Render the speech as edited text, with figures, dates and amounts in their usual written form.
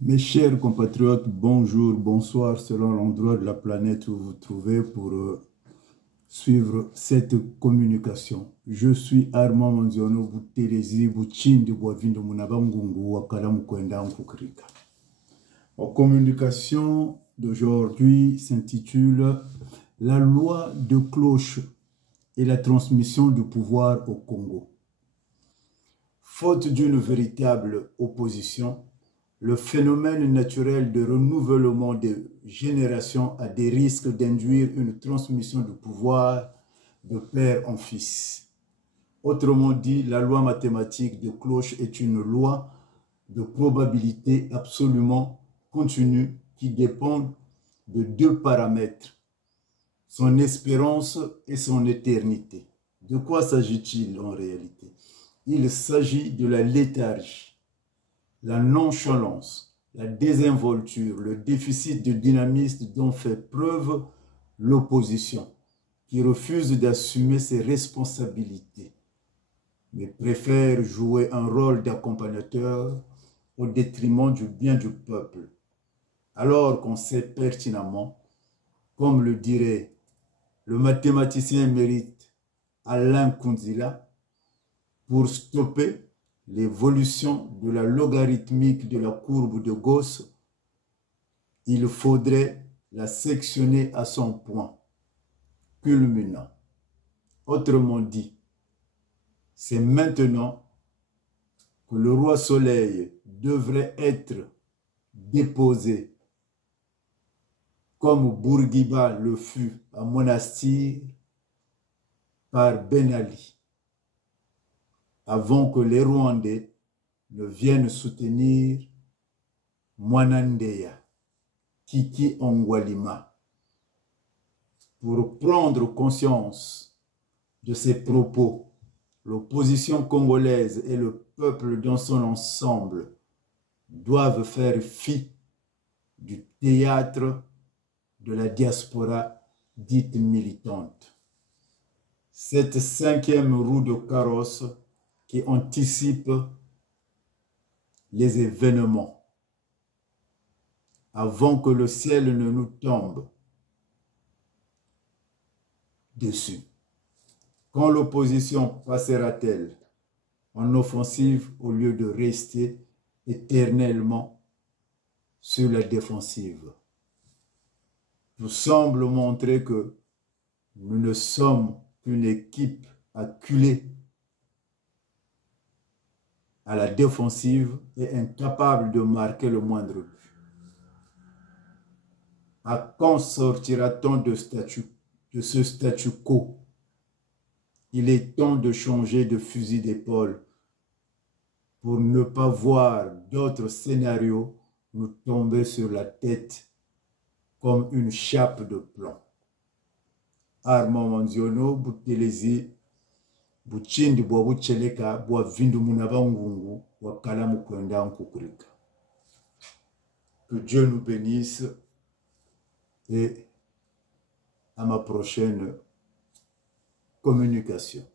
Mes chers compatriotes, bonjour, bonsoir, selon l'endroit de la planète où vous vous trouvez pour suivre cette communication. Je suis Armand Manziono Bouterezi Bouchindi Boavindo Munabangungu Wakala Mukwenda Nkukrika. La communication d'aujourd'hui s'intitule La loi de cloche et la transmission du pouvoir au Congo. Faute d'une véritable opposition, le phénomène naturel de renouvellement de générations a des risques d'induire une transmission du pouvoir de père en fils. Autrement dit, la loi mathématique de cloche est une loi de probabilité absolument continue qui dépend de deux paramètres, son espérance et son éternité. De quoi s'agit-il en réalité? Il s'agit de la léthargie, la nonchalance, la désinvolture, le déficit de dynamisme dont fait preuve l'opposition, qui refuse d'assumer ses responsabilités, mais préfère jouer un rôle d'accompagnateur au détriment du bien du peuple, alors qu'on sait pertinemment, comme le dirait le mathématicien émérite Alain Kunzila, pour stopper l'évolution de la logarithmique de la courbe de Gauss, il faudrait la sectionner à son point culminant. Autrement dit, c'est maintenant que le roi Soleil devrait être déposé comme Bourguiba le fut à Monastir par Ben Ali, avant que les Rwandais ne viennent soutenir Mwanandeya, Kiki Ongwalima. Pour prendre conscience de ces propos, l'opposition congolaise et le peuple dans son ensemble doivent faire fi du théâtre de la diaspora dite militante. Cette cinquième roue de carrosse qui anticipe les événements avant que le ciel ne nous tombe dessus. Quand l'opposition passera-t-elle en offensive au lieu de rester éternellement sur la défensive? Nous semble montrer que nous ne sommes qu'une équipe acculée à la défensive et incapable de marquer le moindre but. À quand sortira-t-on de ce statu quo? Il est temps de changer de fusil d'épaule pour ne pas voir d'autres scénarios nous tomber sur la tête comme une chape de plomb. Armand Manziono Bouterezi Bouchindi Boabucheleka Boavindu Munabangungu Wakala Mukwenda Nkukrika. Que Dieu nous bénisse et à ma prochaine communication.